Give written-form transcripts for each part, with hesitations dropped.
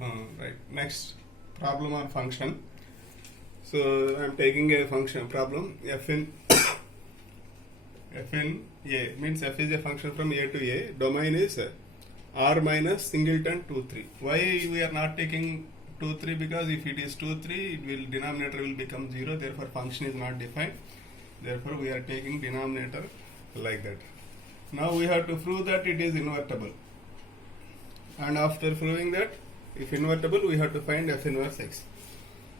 Right. Next problem on function. So I'm taking a function problem f in a means f is a function from a to a. Domain is r minus singleton 2 3. Why we are not taking 2 3? Because if it is 2 3, it will denominator will become 0. Therefore function is not defined. Therefore we are taking denominator like that. Now we have to prove that it is invertible. And after proving that, if invertible, we have to find f inverse x.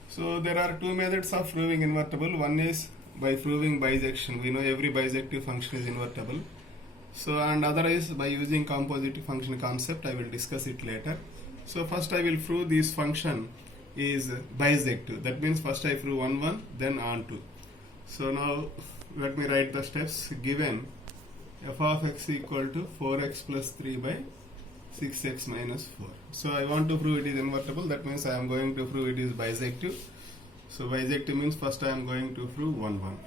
So there are two methods of proving invertible. One is by proving bisection. We know every bisective function is invertible. So and other is by using compositive function concept. I will discuss it later. So first I will prove this function is bisective. That means first I prove 1 1, then on 2. So now let me write the steps. Given f of x equal to 4x plus 3 by 6x minus 4. So I want to prove it is invertible. That means I am going to prove it is bisective. So bisective means first I am going to prove 1 1.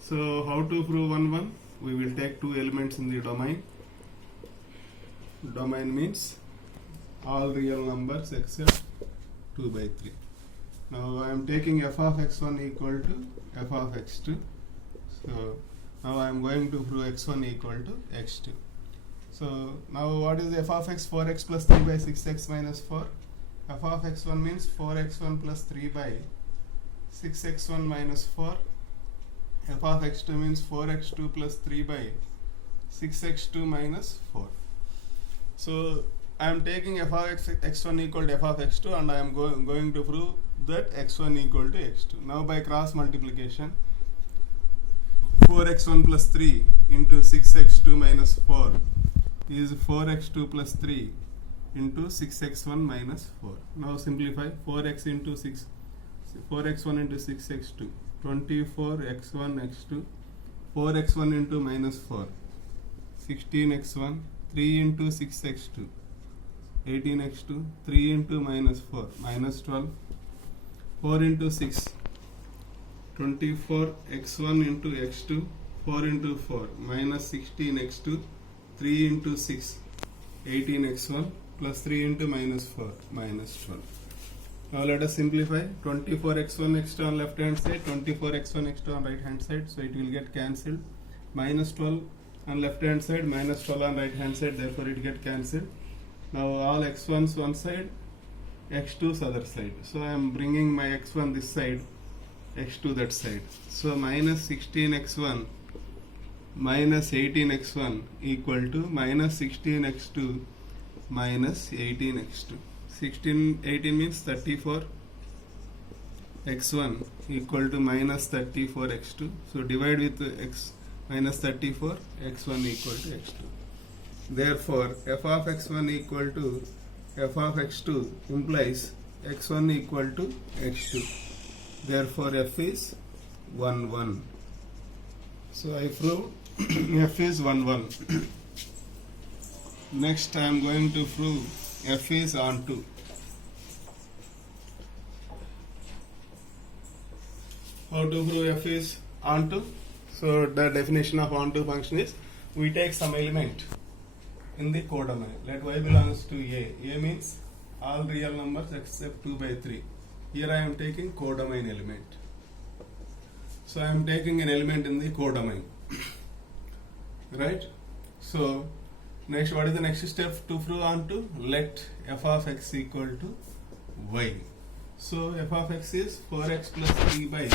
So how to prove 1 1? We will take two elements in the domain. Domain means all real numbers except 2 by 3. Now I am taking f of x1 equal to f of x2. So now I am going to prove x1 equal to x2. So now what is f of x? 4x plus 3 by 6x minus 4. F of x1 means 4x1 plus 3 by 6x1 minus 4. F of x2 means 4x2 plus 3 by 6x2 minus 4. So I am taking f of x1 equal to f of x2 and I am going to prove that x1 equal to x2. Now by cross multiplication, 4x1 plus 3 into 6x2 minus 4 is 4x2 plus 3 into 6x1 minus 4. Now simplify 4x into 6, 4x1 into 6x2, 24x1 x2, 4x1 into minus 4, 16x1, 3 into 6x2, 18x2, 3 into minus 4, minus 12, 4 into 6, 24x1 into x2, 4 into 4, minus 16x2, 3 into 6, 18x1 plus 3 into minus 4, minus 12. Now let us simplify. 24x1 x2 on left hand side, 24x1 x2 on right hand side, so it will get cancelled. Minus 12 on left hand side, minus 12 on right hand side, therefore it get cancelled. Now all x1s one side, x2's other side. So I am bringing my x1 this side, x2 that side. So minus 16x1 minus 18x1 equal to minus 16x2 minus 18x2. 18 means 34 x1 equal to minus 34 x2. So divide with x minus 34, x1 equal to x2. Therefore f of x1 equal to f of x2 implies x1 equal to x2. Therefore f is 1 1. So I prove f is 1 1. Next I am going to prove f is onto. How to prove f is onto? So the definition of onto function is we take some element in the codomain. Let y belongs to a. A means all real numbers except 2 by 3. Here I am taking codomain element. So I am taking an element in the codomain. Right? So next, what is the next step to prove onto? Let f of x equal to y. So f of x is 4x plus 3 by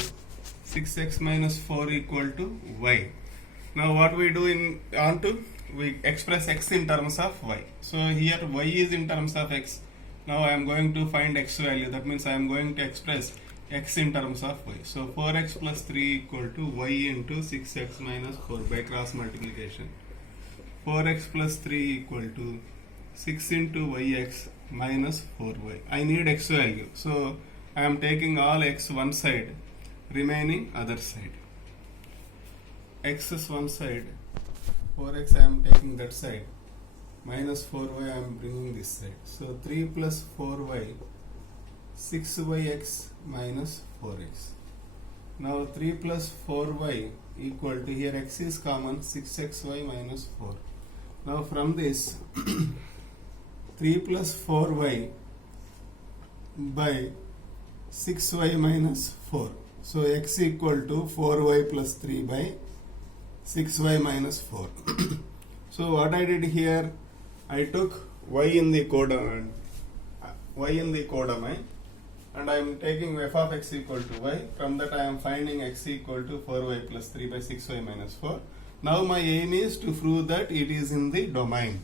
6x minus 4 equal to y. Now what we do in onto? We express x in terms of y. So here y is in terms of x. Now I am going to find x value. That means I am going to express x in terms of y. So 4x plus 3 equal to y into 6x minus 4 by cross multiplication. 4x plus 3 equal to 6 into yx minus 4y. I need x value. So I am taking all x one side, remaining other side. X is one side, 4x I am taking that side, minus 4y I am bringing this side. So 3 plus 4y, 6yx minus 4x. Now 3 plus 4y equal to, here x is common, 6xy minus 4. Now from this 3 plus 4y by 6y minus 4. So x equal to 4y plus 3 by 6y minus 4. So what I did here, I took y in the codomain, and I am taking f of x equal to y. From that I am finding x equal to 4y plus 3 by 6y minus 4. Now my aim is to prove that it is in the domain.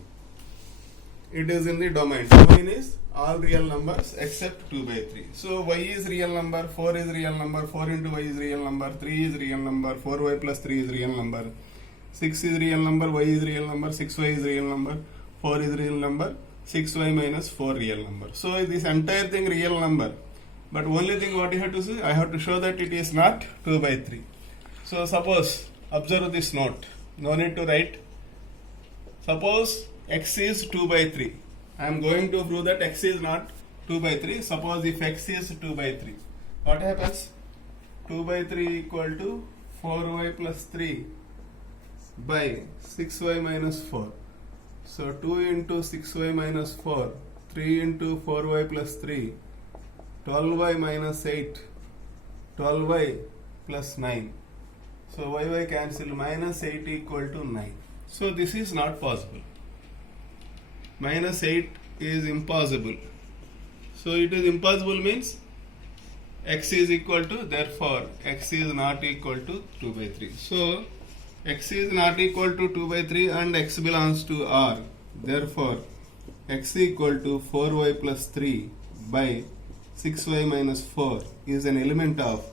It is in the domain. Domain is all real numbers except 2 by 3. So y is real number, 4 is real number, 4 into y is real number, 3 is real number, 4y plus 3 is real number, 6 is real number, y is real number, 6y is real number, 4 is real number, 6y minus 4 real number. So this entire thing real number. But only thing what you have to say, I have to show that it is not 2 by 3. So suppose, observe this note. No need to write. Suppose x is 2 by 3. I am going to prove that x is not 2 by 3. Suppose if x is 2 by 3. What happens? 2 by 3 equal to 4y plus 3 by 6y minus 4. So 2 into 6y minus 4, 3 into 4y plus 3, 12y minus 8, 12y plus 9. So y cancel, minus 8 equal to 9. So this is not possible. Minus 8 is impossible. So it is impossible means x is equal to, therefore x is not equal to 2 by 3. So x is not equal to 2 by 3 and x belongs to R. Therefore x equal to 4y plus 3 by 6y minus 4 is an element of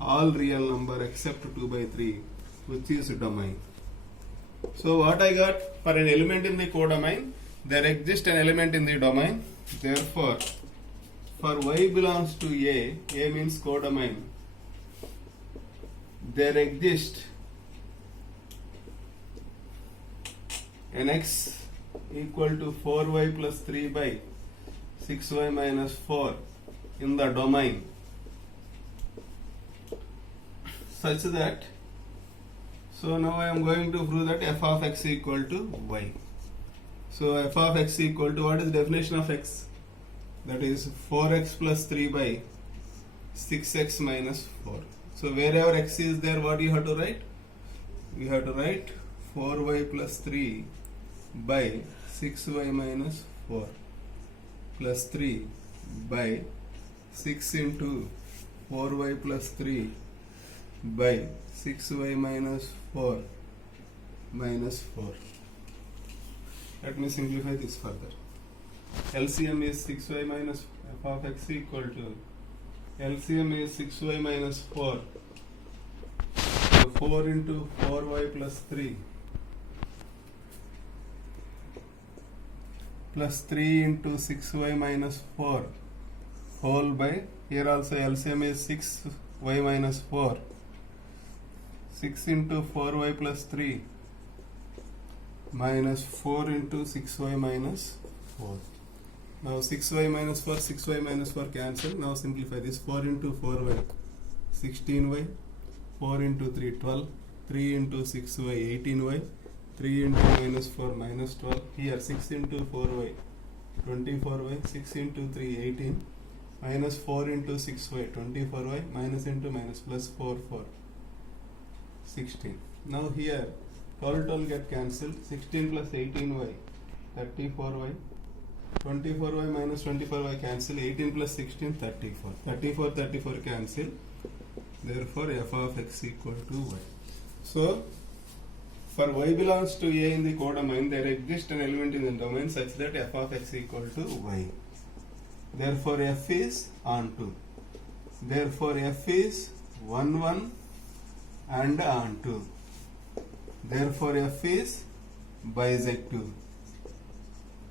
all real number except 2 by 3, which is domain. So what I got, for an element in the codomain, there exists an element in the domain. Therefore, for y belongs to A means codomain, there exists an x equal to 4y plus 3 by 6y minus 4 in the domain, such that, so now I am going to prove that f of x equal to y. So f of x equal to, what is the definition of x? That is 4x plus 3 by 6x minus 4. So wherever x is there, what you have to write? You have to write 4y plus 3 by 6y minus 4 plus 3 by 6 into 4y plus 3 by 6y minus 4 minus 4. Let me simplify this further. LCM is 6y minus f of x equal to, LCM is 6y minus 4. So 4 into 4y plus 3 plus 3 into 6y minus 4 whole by, here also LCM is 6y minus 4. 6 into 4y plus 3 minus 4 into 6y minus 4. Now 6y minus 4, 6y minus 4 cancel. Now simplify this. 4 into 4y, 16y. 4 into 3, 12. 3 into 6y, 18y. 3 into minus 4, minus 12. Here 6 into 4y, 24y. 6 into 3, 18. Minus 4 into 6y, 24y. Minus into minus, plus 4, 4. 16. Now here 12 get cancelled. 16 plus 18y, 34y. 24y minus 24y cancel. 18 plus 16, 34. 34 cancel. Therefore f of x equal to y. So for y belongs to A in the codomain, there exists an element in the domain such that f of x equal to y. Therefore f is onto. Therefore f is 1, 1 and onto. Therefore f is bisective.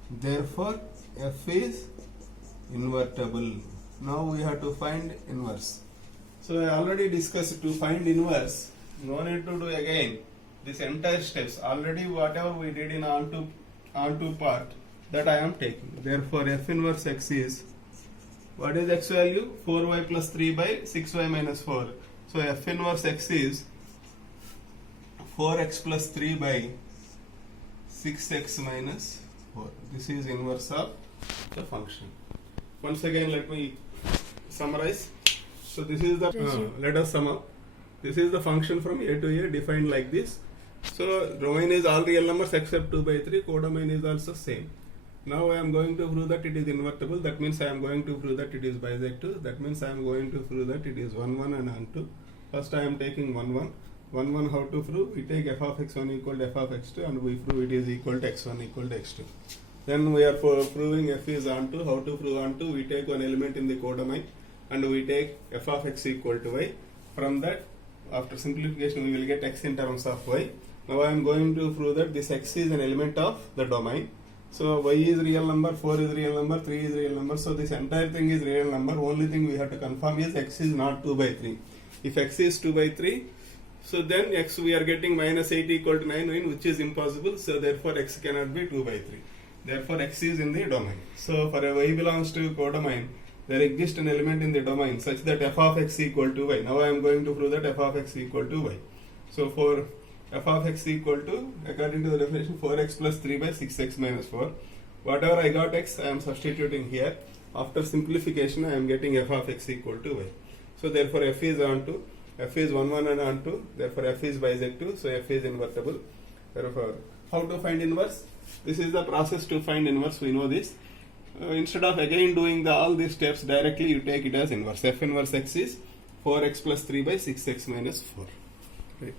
Therefore f is invertible. Now we have to find inverse. So I already discussed, to find inverse, no need to do again this entire steps. Already whatever we did in onto part, that I am taking. Therefore f inverse x is, what is x value? 4y plus 3 by 6y minus 4. So f inverse x is 4x plus 3 by 6x minus 4. This is inverse of the function. Once again, let me summarize. So this is the let us sum up. This is the function from A to A defined like this. So domain is all real numbers except 2 by 3. Codomain is also same. Now I am going to prove that it is invertible. That means I am going to prove that it is bisective. That means I am going to prove that it is 1 1 and onto. First I am taking 1 1. 1 1 how to prove? We take f of x1 equal to f of x2 and we prove it is equal to x1 equal to x2. Then we are proving f is onto. How to prove onto? We take one element in the codomain and we take f of x equal to y. From that, after simplification, we will get x in terms of y. Now I am going to prove that this x is an element of the domain. So y is real number, 4 is real number, 3 is real number. So this entire thing is real number. Only thing we have to confirm is x is not 2 by 3. If x is 2 by 3, so then x we are getting minus 8 equal to 9, which is impossible. So therefore x cannot be 2 by 3. Therefore x is in the domain. So for a y belongs to codomain, there exists an element in the domain such that f of x equal to y. Now I am going to prove that f of x equal to y. So for f of x equal to, according to the definition, 4x plus 3 by 6x minus 4. Whatever I got x, I am substituting here. After simplification, I am getting f of x equal to y. So therefore f is onto, f is 1 1 and onto, therefore f is bisective, so f is invertible. Therefore, how to find inverse? This is the process to find inverse, we know this. Instead of again doing all these steps directly, you take it as inverse. F inverse x is 4x plus 3 by 6x minus 4. Right.